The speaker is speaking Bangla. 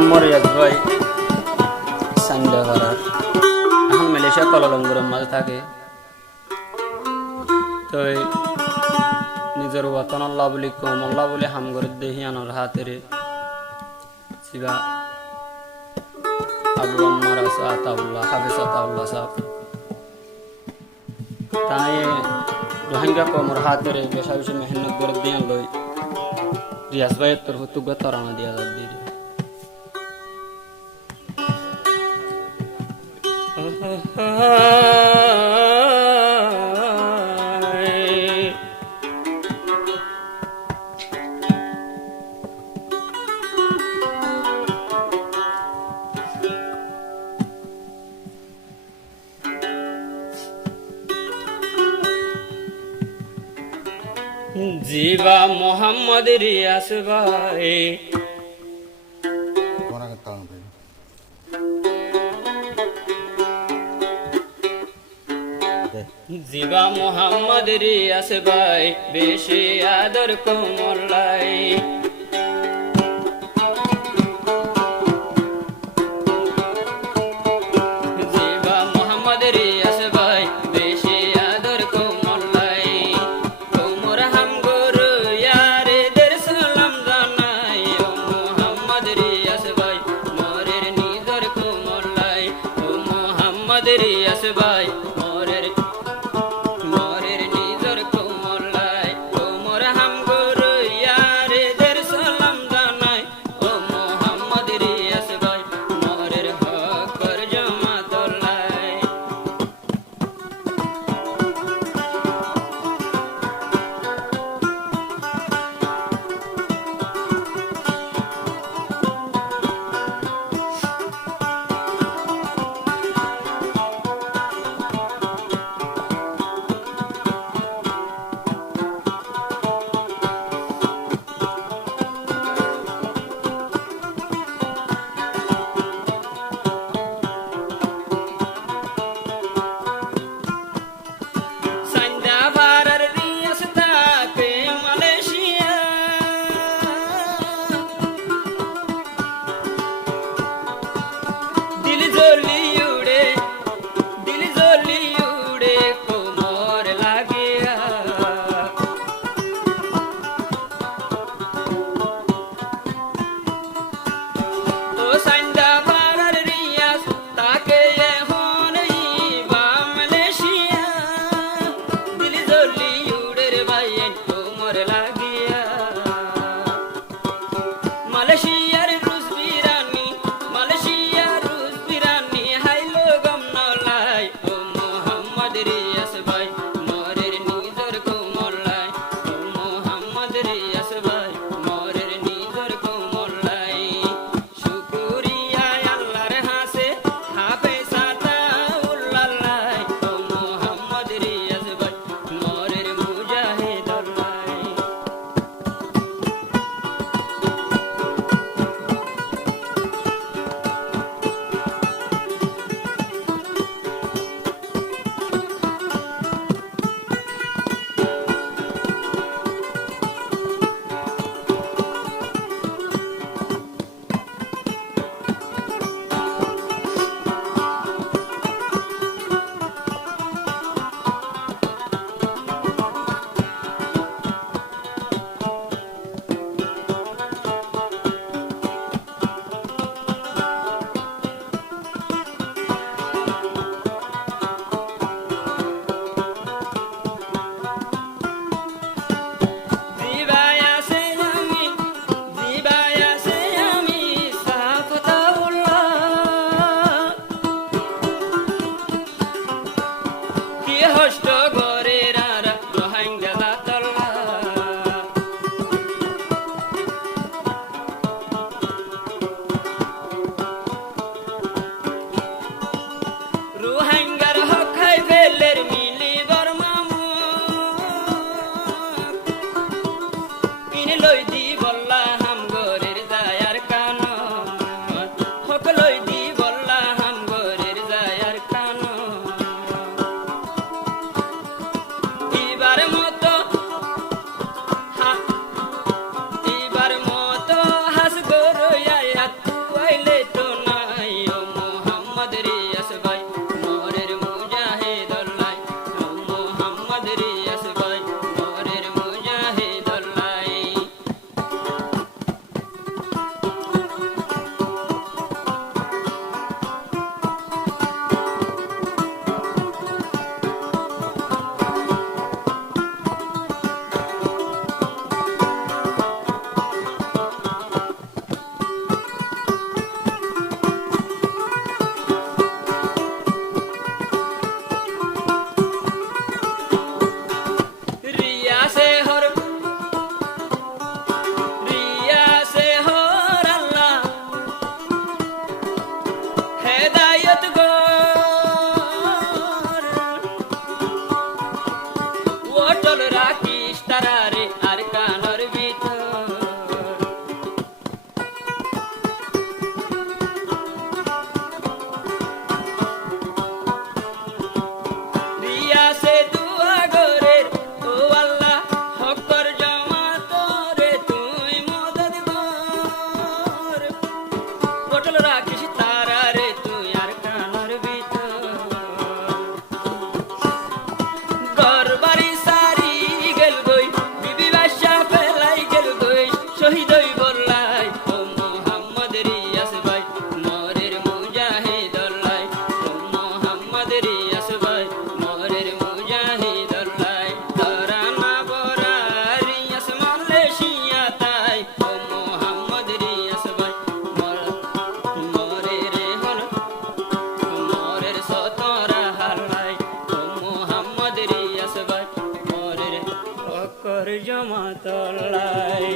মোহাম্মদ রিয়াজ ভাই সান্ডাগারার এখন মালয়েশিয়া কুয়ালালামপুরের মাঝে থাকে। তো নিজের ওয়াতন আল্লাহ বলি কম আল্লাহ বলে হাম করে দেহি আনার হাতেরে সিবা আবু আম্মার আছে আতাউল্লাহ হাফিজ আতাউল্লাহ সাহেব তাই রোহিঙ্গা কমর হাতেরে বেশা বেশি মেহনত করে দিয়ে লই রিয়াজ ভাইয়ের তরফ তুগে তরানা দিয়া দিয়ে जीवा मोहम्मद रियास भाई जीवा मोहम्मद रियास भाई बेशी आदर को मोलाई जीवा मोहम्मद रियास भाई बेशी आदर को मोलाई তোমরা হাম গুরু ইয়ারে দের সালাম জানাই ও মোহাম্মদ রিয়াস ভাই মোরের নিজর কো মোলাই ও মোহাম্মদ রিয়াস ভাই মোরের নিজর কো মোলাই তোমরা হাম গুরু ইয়ারে দের সালাম জানাই ও মোহাম্মদ রিয়াস ভাই মোরের হক কর জমা তোলাই সান্দাবারার রিয়াস থাকে মালয়েশিয়া দিল জ্বলি উড়ে কোমর লাগিয়া তো সান্দাবারার রিয়াস তাকে এখন ইবা মালয়েশিয়া দিল জ্বলি উড়ে রে ভাই কোমর লাগিয়া মালয়েশিয়ার রুশ বিরানি জমাতলাই